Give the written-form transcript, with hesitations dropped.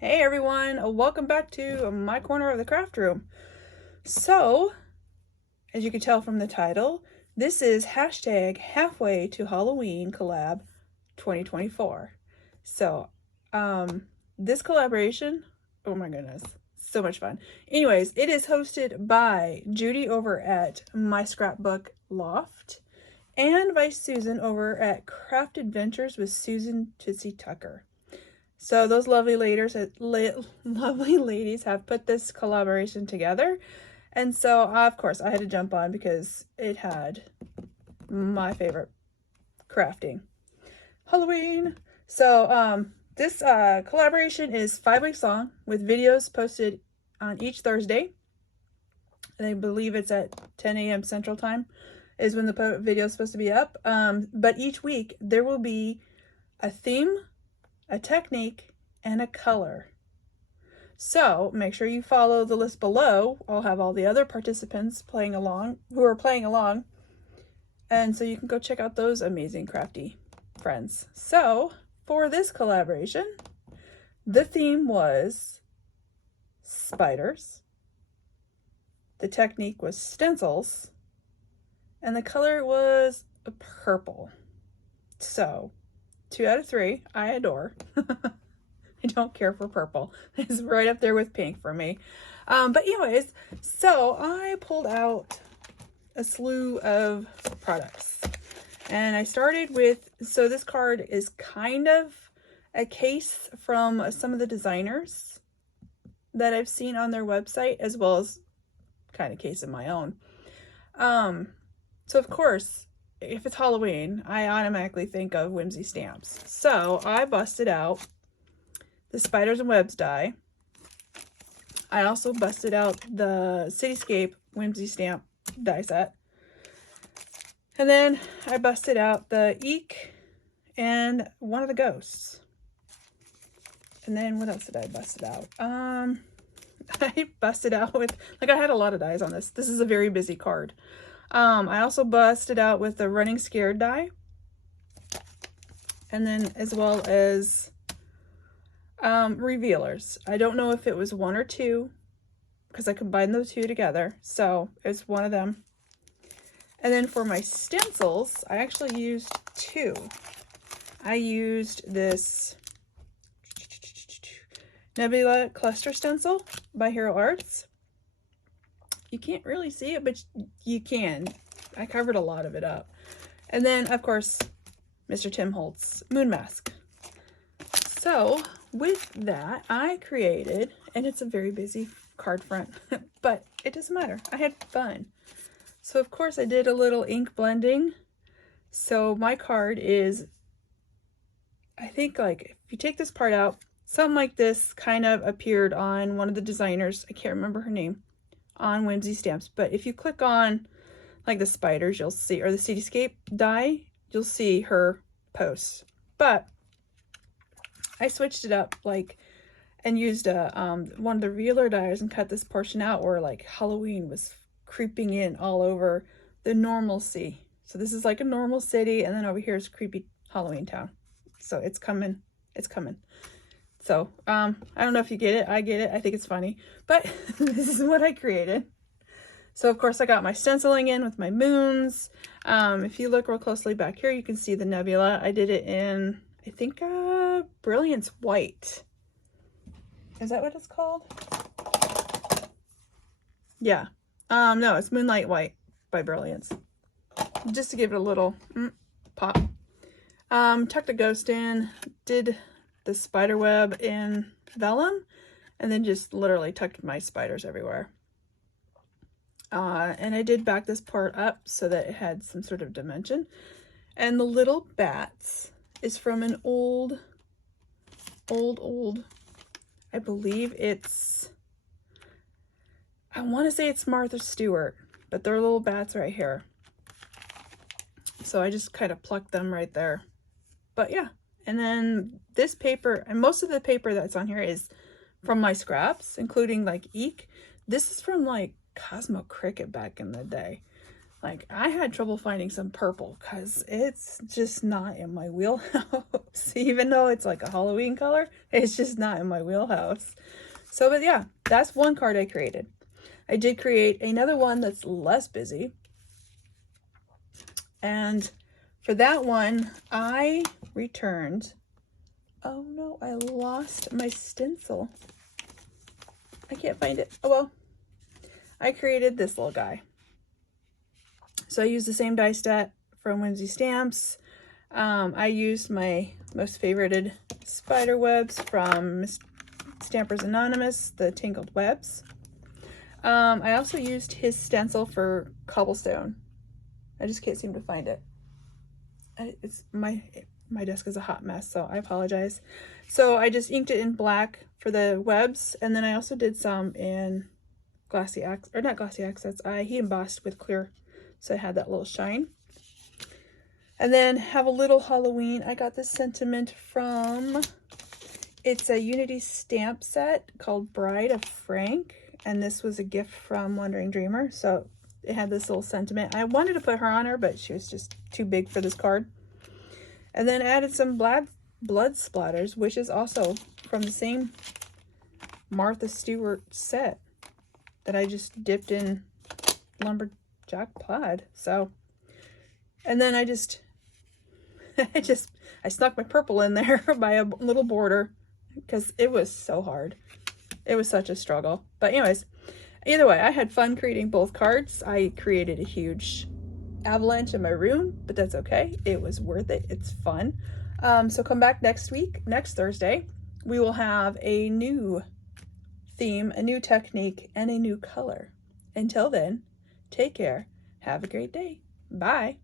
Hey everyone, welcome back to my corner of the craft room. So, as you can tell from the title, this is hashtag halfway to Halloween collab 2024. So, this collaboration, oh my goodness, so much fun. Anyways, it is hosted by Judy over at My Scrapbook Loft and by Susan over at Craft Adventures with Susan Tootsie Tucker. So those lovely ladies have put this collaboration together. And so, of course, I had to jump on because it had my favorite crafting. Halloween. So this collaboration is 5 weeks long with videos posted on each Thursday. And I believe it's at 10 a.m. Central Time is when the video is supposed to be up. But each week there will be a theme, a technique, and a color. So make sure you follow the list below. I'll have all the other participants who are playing along. And so you can go check out those amazing crafty friends. So for this collaboration, the theme was spiders. The technique was stencils. And the color was purple. So 2 out of 3, I adore. I don't care for purple. It's right up there with pink for me. But anyways, so I pulled out a slew of products. And I started with, so this card is kind of a case from some of the designers that I've seen on their website, as well as kind of case of my own. So of course, if it's Halloween, I automatically think of Whimsy stamps. So I busted out the Spiders and Webs die. I also busted out the Cityscape Whimsy stamp die set. And then I busted out the Eek and one of the ghosts. And then what else did I bust out? I busted out with, like, I had a lot of dies on this. This is a very busy card. I also busted out with the Running Scared die. And then as well as revealers. I don't know if it was 1 or 2 because I combined those 2 together. So it's one of them. And then for my stencils, I actually used 2. I used this Nebula Cluster Stencil by Hero Arts. You can't really see it, but you can. I covered a lot of it up. And then, of course, Mr. Tim Holtz Moon Mask. So, with that, I created, and it's a very busy card front, but it doesn't matter. I had fun. So, of course, I did a little ink blending. So, my card is, I think, like, if you take this part out, something like this kind of appeared on one of the designers. I can't remember her name. On Whimsy stamps, but if you click on like the spiders, you'll see, or the Cityscape die, you'll see her posts. But I switched it up, like, and used a one of the revealer dies and cut this portion out where like Halloween was creeping in all over the normalcy. So this is like a normal city, and then over here is creepy Halloween town. So it's coming, it's coming. So, I don't know if you get it. I get it. I think it's funny. But this is what I created. So, of course, I got my stenciling in with my moons. If you look real closely back here, you can see the nebula. I did it in, I think, Brilliance White. Is that what it's called? Yeah. No, it's Moonlight White by Brilliance. Just to give it a little pop. Tucked a ghost in. Did the spider web in vellum, and then just literally tucked my spiders everywhere. And I did back this part up so that it had some sort of dimension. And the little bats is from an old, I believe it's, I want to say it's Martha Stewart, but they're little bats right here. So I just kind of plucked them right there. But yeah. And then this paper, and most of the paper that's on here is from my scraps, including like Eek. This is from like Cosmo Cricket back in the day. Like, I had trouble finding some purple because it's just not in my wheelhouse. Even though it's like a Halloween color, it's just not in my wheelhouse. So, but yeah, that's one card I created. I did create another one that's less busy. And for that one, I returned... Oh no, I lost my stencil. I can't find it. Oh well. I created this little guy. So I used the same die set from Whimsy Stamps. I used my most favorited spider webs from Stampers Anonymous, the Tangled Webs. I also used his stencil for Cobblestone. I just can't seem to find it. It's my desk is a hot mess, so I apologize. So I just inked it in black for the webs, and then I also did some in glossy accents, or not glossy accents. He embossed with clear, so I had that little shine. And then have a little Halloween. I got this sentiment from, it's a Unity stamp set called Bride of Frank, and this was a gift from Wandering Dreamer, so it had this little sentiment. I wanted to put her on her, but she was just too big for this card. And then added some blood splatters, which is also from the same Martha Stewart set that I just dipped in Lumberjack Plaid. So, and then I snuck my purple in there by a little border because it was so hard. It was such a struggle. But anyways, either way, I had fun creating both cards. I created a huge avalanche in my room, but that's okay. It was worth it. It's fun. So come back next week, next Thursday. We will have a new theme, a new technique, and a new color. Until then, take care. Have a great day. Bye.